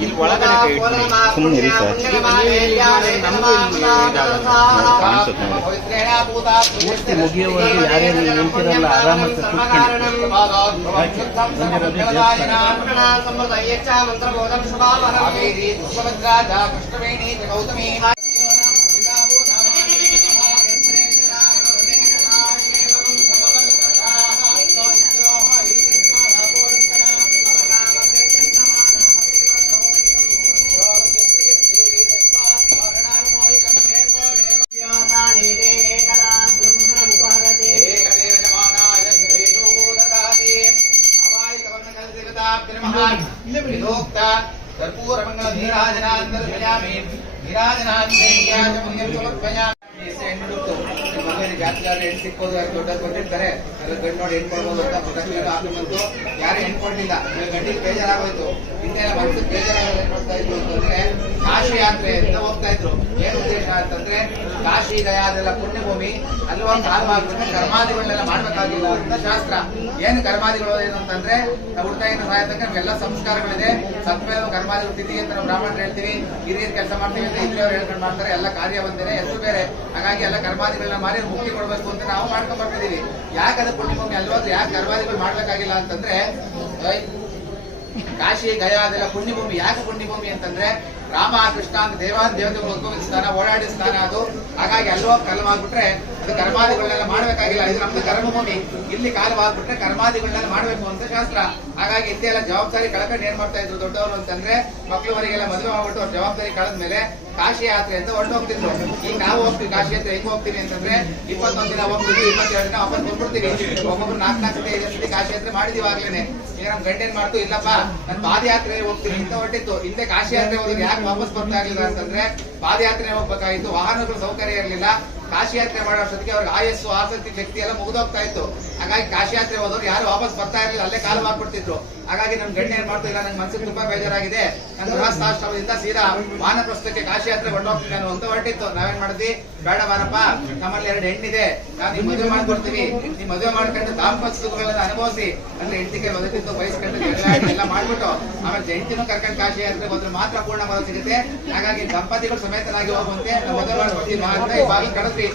ಇಲ್ಲಿ ಒಳಗಡೆ ಸುಮ್ಮನೆ ಮೂರ್ತಿ ಮುಗಿಯುವವರೆಗೂ ಯಾರ್ಯಾರು ನಿಂತಿರಲ್ಲ ಆರಾಮಾಗಿ ಹೆಣ್ಣು ಸಿಕ್ಕೋದು ದೊಡ್ಡ ಕೊಟ್ಟಿರ್ತಾರೆ ಗಂಡು ನೋಡಿ ಹೆಣ್ಣು ಕೊಡ್ಬೋದು ಅಂತ ಯಾರು ಹೆಣ್ಣು ಕೊಡ್ಲಿಲ್ಲ ಗಂಡಿಗೆ ಬೇಜಾರಾಗೋಯ್ತು. ಇನ್ನೇನ ಮನಸ್ಸಿಗೆ ಬೇಜಾರಾಗೋದು ಏನ್ ಮಾಡ್ತಾ ಇದ್ರು ಅಂತಂದ್ರೆ ಕಾಶಿ ಯಾತ್ರೆ ಅಂತ ಹೋಗ್ತಾ ಇದ್ರು. ಏನ್ ಉದ್ದೇಶ ಅಂತಂದ್ರೆ ಕಾಶಿ ಗಯಾ ಅದೆಲ್ಲ ಪುಣ್ಯಭೂಮಿ, ಅಲ್ಲಿ ಒಂದು ಕಾಲ ಮಾಡ್ಬಿಟ್ರೆ ಕರ್ಮಾದಿಗಳನ್ನೆಲ್ಲ ಮಾಡ್ಬೇಕಾಗಿಲ್ಲ ಅಂತ ಶಾಸ್ತ್ರ. ಏನ್ ಕರ್ಮಾದಿಗಳು ಏನು ಅಂತಂದ್ರೆ ನಾವು ಹುಟ್ಟಾಗಿನ ಸಾಯತಕ್ಕ ನಮ್ಗೆಲ್ಲ ಸಂಸ್ಕಾರಗಳಿದೆ. ಸತ್ಮೇಲೆ ಕರ್ಮಾದಿಗಳು ತಿಥಿ ಅಂತ ನಾವು ಬ್ರಾಹ್ಮಣರು ಹೇಳ್ತೀವಿ, ಹಿರಿಯರು ಕೆಲಸ ಮಾಡ್ತೀವಿ ಅಂತ ಹಿರಿಯವರು ಹೇಳ್ಕೊಂಡು ಮಾಡ್ತಾರೆ. ಎಲ್ಲ ಕಾರ್ಯ ಒಂದೇನೆ, ಹೆಸರು ಬೇರೆ. ಹಾಗಾಗಿ ಎಲ್ಲ ಕರ್ಮಾದಿಗಳನ್ನ ಮಾಡಿ ಮುಕ್ತಿ ಕೊಡ್ಬೇಕು ಅಂತ ನಾವು ಮಾಡ್ಕೊಂಡ್ ಬರ್ತಿದೀವಿ. ಯಾಕೆ ಅದು ಪುಣ್ಯಭೂಮಿ ಅಲ್ವಾದ್ರೆ ಯಾಕೆ ಕರ್ಮಾದಿಗಳು ಮಾಡ್ಬೇಕಾಗಿಲ್ಲ ಅಂತಂದ್ರೆ ಕಾಶಿ ಗಯಾ ಅದೆಲ್ಲ ಪುಣ್ಯಭೂಮಿ. ಯಾಕೆ ಪುಣ್ಯಭೂಮಿ ಅಂತಂದ್ರೆ ರಾಮ ಕೃಷ್ಣ ಅಂತ ದೇವತೆಗಳು ಉದ್ಭವಿಸಿದ ಸ್ಥಾನ, ಓಡಾಡಿದ ಸ್ಥಾನ ಅದು. ಹಾಗಾಗಿ ಅಲ್ಲೋ ಕಾಲವಾಗ್ಬಿಟ್ರೆ ಅದು ಕರ್ಮಾದಿಗಳನ್ನೆಲ್ಲ ಮಾಡ್ಬೇಕಾಗಿಲ್ಲ. ಇದು ನಮ್ದು ಕರ್ಮಭೂಮಿ. ಇಲ್ಲಿ ಕಾಲವಾಗ್ಬಿಟ್ರೆ ಕರ್ಮಾದಿಗಳನ್ನೆಲ್ಲ ಮಾಡ್ಬೇಕು ಅಂತ ಶಾಸ್ತ್ರ. ಹಾಗಾಗಿ ಹಿಂದೆ ಎಲ್ಲ ಜವಾಬ್ದಾರಿ ಕಳ್ಕೊಂಡು ಏನ್ ಮಾಡ್ತಾ ಇದ್ರು ದೊಡ್ಡವರು ಅಂತಂದ್ರೆ ಮಕ್ಳುವರಿಗೆಲ್ಲ ಮದುವೆ ಮಾಡ್ಬಿಟ್ಟು ಅವ್ರ ಜವಾಬ್ದಾರಿ ಕಳೆದ್ಮೇಲೆ ಕಾಶಿ ಯಾತ್ರೆ ಅಂತ ಹೊರಟೋಗ್ತಿದ್ರು. ಈಗ ನಾವು ಹೋಗ್ತೀವಿ ಕಾಶಿ ಯಾತ್ರೆ ಹೆಂಗ್ ಹೋಗ್ತೀವಿ ಅಂತಂದ್ರೆ 21 ದಿನ ಹೋಗ್ತೀವಿ, 22 ದಿನ ವಾಪಸ್ ಬಂದ್ಬಿಡ್ತೀವಿ. ಒಬ್ಬೊಬ್ರು 4 ಸತಿ ಕಾಶಿ ಯಾತ್ರೆ ಮಾಡಿದೀವಿ ಆಗ್ಲೇನೆ. ಈಗ ನಮ್ ಗಂಟೆ ಮಾಡ್ತು ಇಲ್ಲಪ್ಪ ನಾನು ಪಾದಯಾತ್ರೆ ಹೋಗ್ತೀನಿ ಅಂತ ಹೊರಟಿತ್ತು. ಹಿಂದೆ ಕಾಶಿ ಯಾತ್ರೆ ಹೋದ್ರೆ ಯಾಕೆ ವಾಪಸ್ ಬರ್ತಾ ಇರ್ಲಿಲ್ಲ ಅಂತಂದ್ರೆ ಪಾದಯಾತ್ರೆ ಹೋಗ್ಬೇಕಾಗಿತ್ತು, ವಾಹನಗಳು ಸೌಕರ್ಯ ಇರಲಿಲ್ಲ. ಕಾಶಿ ಯಾತ್ರೆ ಮಾಡೋ ಅಷ್ಟೊತ್ತಿಗೆ ಅವ್ರಿಗೆ ಆಯಸ್ಸು ಆಸಕ್ತಿ ಶಕ್ತಿ ಎಲ್ಲ ಮುಗಿದೋಗ್ತಾ ಇತ್ತು. ಹಾಗಾಗಿ ಕಾಶಿ ಯಾತ್ರೆ ಹೋದವ್ರು ಯಾರು ವಾಪಸ್ ಬರ್ತಾ ಇರಲಿಲ್ಲ, ಅಲ್ಲೇ ಕಾಲ ಮಾಡ್ಬಿಡ್ತಿದ್ರು. ಹಾಗಾಗಿ ನಮ್ ಗಂಟೆ ಏನ್ ಮಾಡ್ತಾ ಇಲ್ಲ, ನಂಗೆ ಮನಸ್ಸಿಗೆ ತುಂಬಾ ಬೇಜಾರಾಗಿದೆ, ನನ್ನ ಗೃಹಸ್ಥಾಶ್ರಮದಿಂದ ಸೀದಾ ವಾನಪ್ರಸ್ಥಕ್ಕೆ ಕಾಶಿ ಯಾತ್ರೆ ಹೊರಟೋಗ್ತೀನಿ ನಾನು ಅಂತ ಹೊರಟಿತ್ತು. ನಾವೇನ್ ಮಾಡಿದ್ವಿ, ಬೇಡ ಬಾರಪ್ಪ ನಮ್ಮಲ್ಲಿ 2 ಹೆಣ್ಣಿದೆ, ನಾವು ನಿಮ್ ಮದುವೆ ಮಾಡ್ಕೊಡ್ತೀವಿ, ನಿಮ್ ಮದುವೆ ಮಾಡ್ಕೊಂಡು ದಾಂಪತ್ಯ ಸುಖಗಳನ್ನ ಅನುಭವಿಸಿ ಅಂದ್ರೆ ಹೆಂಡತಿಗೆ ಒದಗಿದ್ದು ಬಯಸ್ಕೊಂಡು ಎಲ್ಲ ಮಾಡ್ಬಿಟ್ಟು ಆಮೇಲೆ ಹೆಂಡತಿನೂ ಕರ್ಕೊಂಡು ಕಾಶಿ ಯಾತ್ರೆ ಹೋದ್ರೆ ಮಾತ್ರ ಪೂರ್ಣ ಫಲ ಸಿಗುತ್ತೆ. ಹಾಗಾಗಿ ದಂಪತಿಗಳು ಸಮೇತನಾಗಿ ಹೋಗುವಂತೆ ನಾವು ಮದುವೆ ಮಾಡ್ಕೊಡ್ತೀವಿ ಅಂತ ಈ ಬಾಗಿಲು ಕಳಿದ್ವಿ.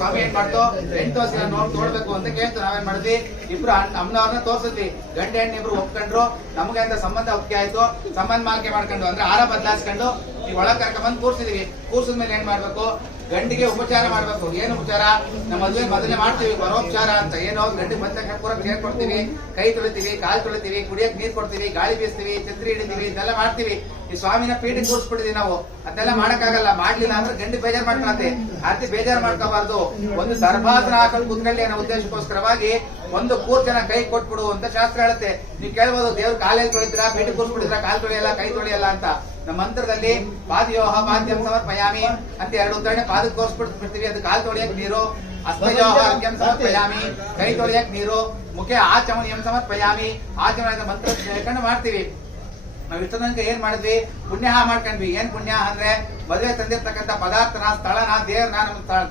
ಸ್ವಾಮಿ ಏನ್ ಮಾಡ್ತು, 8 ವರ್ಷ ನೋಡ್ಬೇಕು ಅಂತ ಕೇಳ್ತು. ನಾವೇನ್ ಮಾಡಿದ್ವಿ, ಇಬ್ರು ಅಮ್ಮನವ್ರನ್ನ ತೋರ್ಸಿದ್ವಿ. ಗಂಡ ಹೆಣ್ಣಿಬ್ರು ಒಪ್ಕೊಂಡ್ರು. ನಮ್ಗೆ ಅಂತ ಸಂಬಂಧ ಒಪ್ಪಿಗೆ ಆಯ್ತು. ಸಂಬಂಧ ಮಾಲ್ಕೆ ಮಾಡ್ಕೊಂಡು ಅಂದ್ರೆ ಆರ ಬದಲಾಯಿಸ್ಕೊಂಡು ಈಗ ಒಳಗ್ ಕರ್ಕೊಂಡ್ ಬಂದು ಕೂರ್ಸಿದೀವಿ. ಕೂರ್ಸಿದ್ಮೇಲೆ ಏನ್ ಮಾಡ್ಬೇಕು, ಗಂಡಿಗೆ ಉಪಚಾರ ಮಾಡ್ಬೇಕು. ಏನು ಉಪಚಾರ, ನಮ್ಮ ಮದುವೆ ಮೊದಲೇ ಮಾಡ್ತೀವಿ ಪರೋಪಚಾರ ಅಂತ. ಏನೋ ಗಂಡಿಗೆ ಬಂದ ತಕ್ಷಣ ಪೂರ ಕೇರ್ ಕೊಡ್ತೀವಿ, ಕೈ ತೊಳಿತೀವಿ, ಕಾಲು ತೊಳಿತೀವಿ, ಕುಡಿಯಕ್ ನೀರ್ ಕೊಡ್ತೀವಿ, ಗಾಳಿ ಬೀಸ್ತೀವಿ, ಛತ್ರಿ ಹಿಡಿತೀವಿ, ಇದೆಲ್ಲ ಮಾಡ್ತೀವಿ. ಈ ಸ್ವಾಮಿನ ಪೀಠಕ್ಕೆ ಕೂರಿಸ್ಬಿಟ್ಟಿದೀವಿ ನಾವು. ಅದನ್ನೆಲ್ಲ ಮಾಡಕ್ಕಾಗಲ್ಲ. ಮಾಡ್ಲಿಲ್ಲ ಅಂದ್ರೆ ಗಂಡಿ ಬೇಜಾರ್ ಮಾಡ್ಕೊಳತ್ತೆ. ಅರ್ತಿ ಬೇಜಾರ್ ಮಾಡ್ಕೋಬಾರ್ದು. ಒಂದು ದರ್ಭಾಸನ ಹಾಕೊಂಡು ಕುತ್ಕೊಳ್ಳಿ ಅನ್ನೋ ಉದ್ದೇಶಕ್ಕೋಸ್ಕರವಾಗಿ ಒಂದು ಕೂರ್ಚನ ಕೈ ಕೊಟ್ಬಿಡು ಅಂತ ಶಾಸ್ತ್ರ ಹೇಳುತ್ತೆ. ನೀವು ಕೇಳ್ಬೋದು, ದೇವ್ರ ಕಾಲಲ್ಲಿ ತೊಳಿತೀರಾ, ಪೀಠಕ್ಕೆ ಕೂರಿಸ್ಬಿಟ್ಟಿದ್ರ, ಕಾಲು ತೊಳೆಯಲ್ಲ, ಕೈ ತೊಳೆಯಲ್ಲ ಅಂತ. ನಮ್ಮ ಮಂತ್ರದಲ್ಲಿ ಪಾದಯೋಹ ಪಾದ್ಯಂ ಸಮರ್ಪಯಾಮಿ ಅಂತ 2 ಉದಾಹರಣೆ ಪಾದಕ್ಕೆ ತೋರಿಸ್ಬಿಡ್ತೀವಿ. ಅದು ಕಾಲು ತೊಳೆಯಕ್ ನೀರು, ಹಸ್ತಯೋಹ ಅರ್ಘ್ಯಂ ಸಮರ್ಪಯಾಮಿ, ಕೈ ತೊಳೆಯಕ್ ನೀರು, ಮುಖ ಆಚಮನಿಯಂ ಸಮರ್ಪಯಾಮಿ, ಆಚಮನ ಮಂತ್ರ ಹೇಳ್ಕೊಂಡು ಮಾಡ್ತೀವಿ. ನಾವ್ ಇಷ್ಟ ತನಕ ಏನ್ ಮಾಡಿದ್ವಿ, ಪುಣ್ಯ ಮಾಡ್ಕೊಂಡ್ವಿ. ಏನ್ ಪುಣ್ಯ ಅಂದ್ರೆ ಮದುವೆ ತಂದಿರ್ತಕ್ಕಂಥ ಪದಾರ್ಥನ, ಸ್ಥಳನ,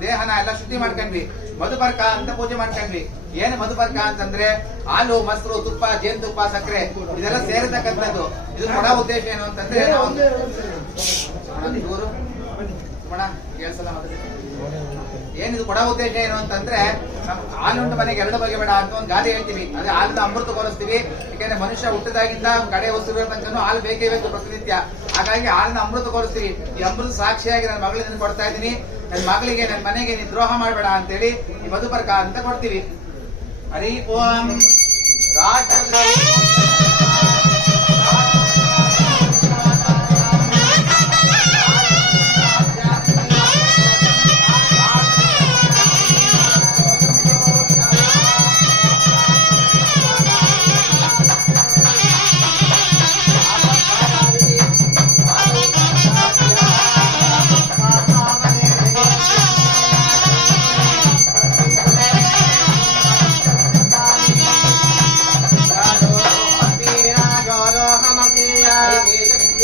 ದೇಹನ ಎಲ್ಲ ಶುದ್ಧಿ ಮಾಡ್ಕೊಂಡ್ವಿ. ಮಧುಪರ್ಕ ಅಂತ ಪೂಜೆ ಮಾಡ್ಕೊಂಡ್ವಿ. ಏನು ಮಧುಪರ್ಕ ಅಂತಂದ್ರೆ ಹಾಲು, ಮೊಸರು, ತುಪ್ಪ, ಜೇನುತುಪ್ಪ, ಸಕ್ಕರೆ ಇದೆಲ್ಲ ಸೇರಿರ್ತಕ್ಕಂಥದ್ದು. ಇದು ಕೊಡೋ ಉದ್ದೇಶ ಏನು ಅಂತಂದ್ರೆ ಏನಿದು ಕೊಡೋ ಉದ್ದೇಶ ಏನು ಅಂತಂದ್ರೆ ಹಾಲುಂಟು ಮನೆಗೆ 2 ಬಗೆ ಬೇಡ ಅಂತ ಒಂದು ಗಾದೆ ಹೇಳ್ತೀವಿ. ಅದೇ ಹಾಲಿನ ಅಮೃತ ಕೊಲಿಸ್ತೀವಿ. ಯಾಕಂದ್ರೆ ಮನುಷ್ಯ ಹುಟ್ಟಿದಾಗಿಂದ ಕಡೆ ಉಸಿರು ತನಕ ಹಾಲು ಬೇಕೇ ಬೇಕು ಪ್ರತಿನಿತ್ಯ. ಹಾಗಾಗಿ ಹಾಲಿನ ಅಮೃತ ಕೊಲಿಸ್ತೀವಿ. ಈ ಅಮೃತ ಸಾಕ್ಷಿಯಾಗಿ ನನ್ನ ಮಗಳಿಗೆ ಕೊಡ್ತಾ ಇದ್ದೀನಿ, ನನ್ನ ಮಗಳಿಗೆ, ನನ್ನ ಮನೆಗೆ ನೀನು ದ್ರೋಹ ಮಾಡಬೇಡ ಅಂತೇಳಿ ಈ ಮಧುಪರ್ಕ ಅಂತ ಕೊಡ್ತೀವಿ. ಹರಿ ಓಂ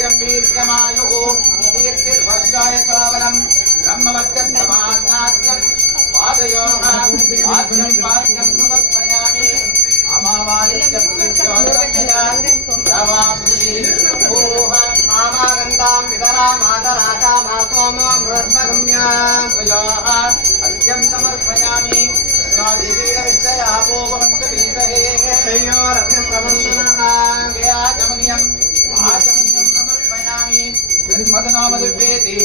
वीरं वीर्यमायुः कीर्तिर्वर्षाय श्रावणं ब्रह्मवर्चस्तमान्नाद्यं पादयोः पाद्यं पाद्यं समर्पयामि आमागन्तां पितरा मातरा मासोमो मृत्मगम्याः अर्घ्यं समर्पयामि आचमनीयम् समर्पयामि मदनामदिवेति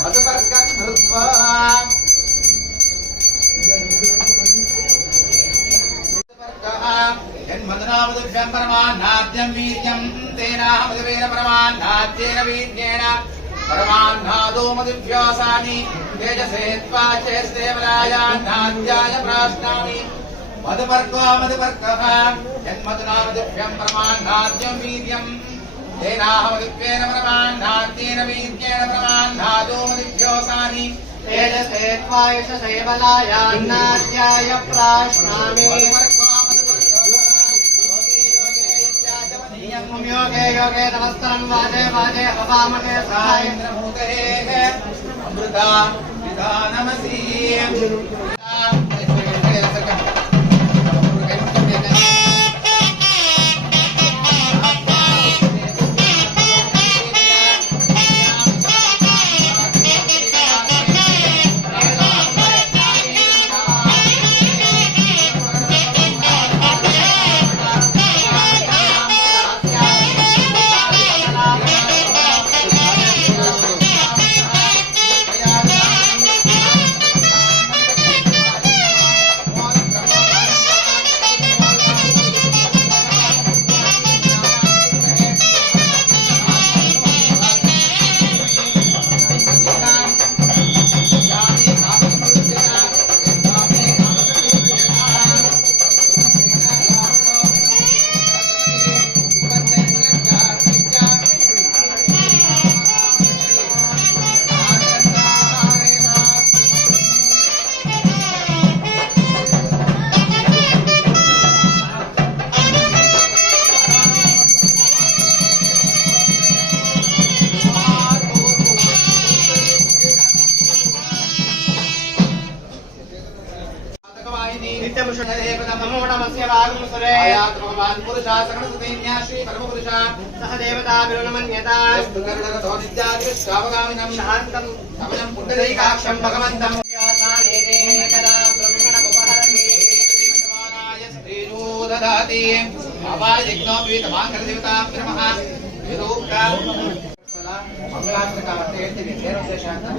मधुपर्कं कृत्वा जन्मदनामदिभ्यं परमान्नाद्यं वीर्यं तेनाहमदिवेन परमान्नाद्येन वीर्येण परमान्नादो मदिभ्योऽसानि तेजसे त्वाचेस्तेवरायान्नाद्याय प्राश्नामि मधुपर्को मधुपर्कः जन्मदनामदिभ्यं परमान्नाद्यं वीर्यं तेनाहमदिभ्येन परमान्नाद्येन वीर्येण परमान्नादो मदिभ्योऽसानि तेजसे त्वायशसेवलायान्नाद्याय प्राश्नामि योगे योगे नमस्कारं वाजे वाजे हवामहे सायेन्द्रमुते अमृता विधानमसि सह देवता विरुणमन्यता शान्तं कमलं पुण्डरीकाक्षं भगवन्तं ददाति अपायज्ञोऽपि तमाङ्गलदेवतां नमः विरूपा मंगलाष्टकावते निर्देशान्तं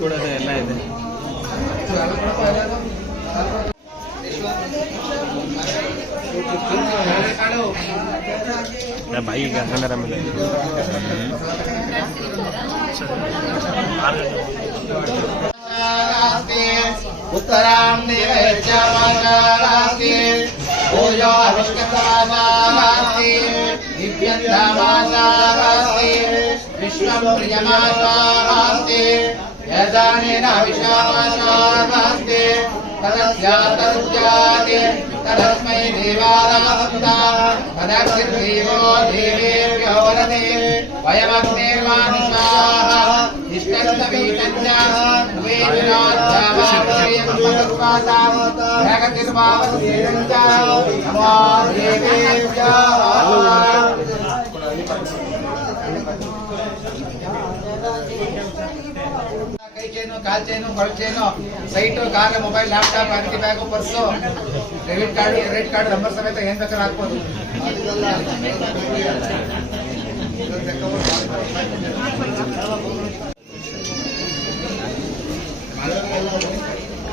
ಕೂಡ ಎಲ್ಲ ಇದೆ. भाई कैसा मिले उत्तरां देवैर्यामाशास्ति भूयो हविष्कसमाशास्ति दिव्यन्धामाशास्ति विश्वं प्रियमाशास्ति यजानेन हविषामाशास्ति तदस्यातरुज्याति तदस्मै देवाराधता तदक्षिर्देवो देवेभ्यो वरदे वयमग्निर्मानुषाः निष्कर्षवीतञ्च वेदिनाध्यावामयं जगतिर्भावस्येरञ्च नमो देवेभ्यः ಕೈ ಚೈನು ಕಾಲ್ ಚೈನು ಕೊಳ chain site car mobile laptop ಅಂಟಿ bag purse debit card credit card number ಸಮೇತ ಏನ್ ಬೇಕಾದ್ರೂ ಹಾಕ್ಬೋದು.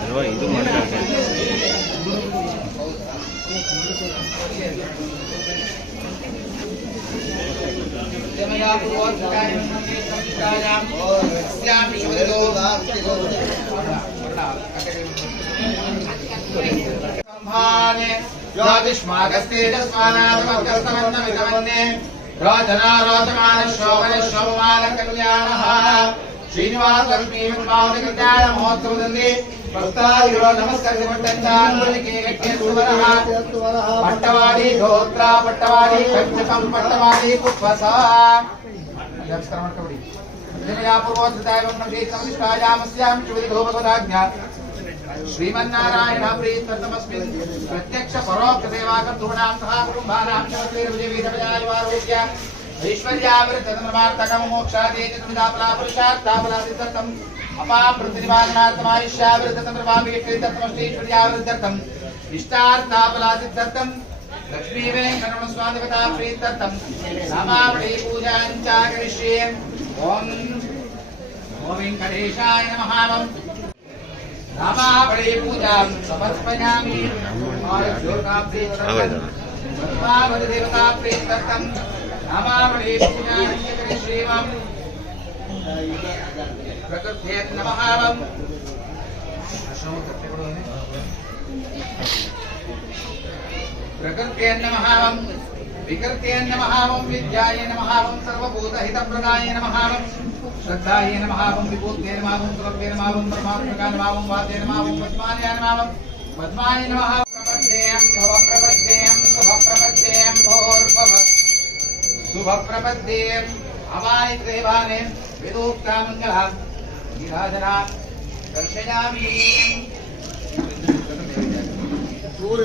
ಅಲ್ವಾ ಇದು ಮಾಡ್ತಾರೆ ಶ್ರೀನಿವಾಸ ಮಹೋತ್ಸವದಲ್ಲಿ ಭಕ್ತಾದಿಗಳು ನಮಸ್ಕರಿಸಿಕೊಂಡಂತ ಪಟ್ಟವಾಡಿ ಧೋತ್ರ ಪಟ್ಟವಾಡಿ ಪಂಚಕಂ ಪಟ್ಟವಾಡಿ ಕುಪ್ಪಸ ನಮಸ್ಕಾರ ಮಾಡ್ಕೊಬಿಡಿ. ಶ್ರೀಮನ್ನಾರಾಯಣ ಪ್ರೀತಮಸ್ಮಿನ್ ಪ್ರತ್ಯಕ್ಷ ಪರೋಕ್ಷ ಸೇವಾಕರ್ತॄಣಾಂ ಸಹ ಕುಟುಂಬಾನಾಂ ವಿಜಯವಾರೋಗ್ಯ ಐಶ್ವರ್ಯಾವೃತಮಾರ್ಥಕಂ ಮೋಕ್ಷಾದೇತಮಿದಾಫಲಾಪುರುಷಾರ್ಥಾಫಲಾದಿತಂ ಅಪಾಪ್ರತಿನಿವಾರಣಾರ್ಥಮಾಯುಷ್ಯಾವೃತಮೃಭಾಮಿಷ್ಠೈತಮಷ್ಟೈಶ್ವರ್ಯಾವೃತಂ ಇಷ್ಟಾರ್ಥಾಫಲಾದಿತಂ लक्ष्मी वेंकटरमण स्वामिगता प्रीत्यर्थम नामावली पूजाञ्च करिष्ये। ओम वेंकटेशाय नमः। नामावली पूजां समर्पयामि। दुर्गा प्रीत्यर्थम पद्मावती देवता प्रीत्यर्थम नामावली पूजाञ्च करिष्ये। प्रकृत्यै नमः। प्रकृत्यै नमः। विकृत्यै नमः। विद्यायै नमः। सर्वभूतहितप्रदाय नमः। श्रद्धायै नमः। विभूत्यै नमः। सुरभ्ये नमः। परमात्मकाय नमः। वादे नमः। पद्माय नमः। पद्माय नमः। प्रपद्येयं भवप्रपद्येयं शुभप्रपद्येयं भोर्भव शुभप्रपद्येयं अवानि देवाने वेदोक्ता मङ्गला नीराजना दर्शयामि। दूर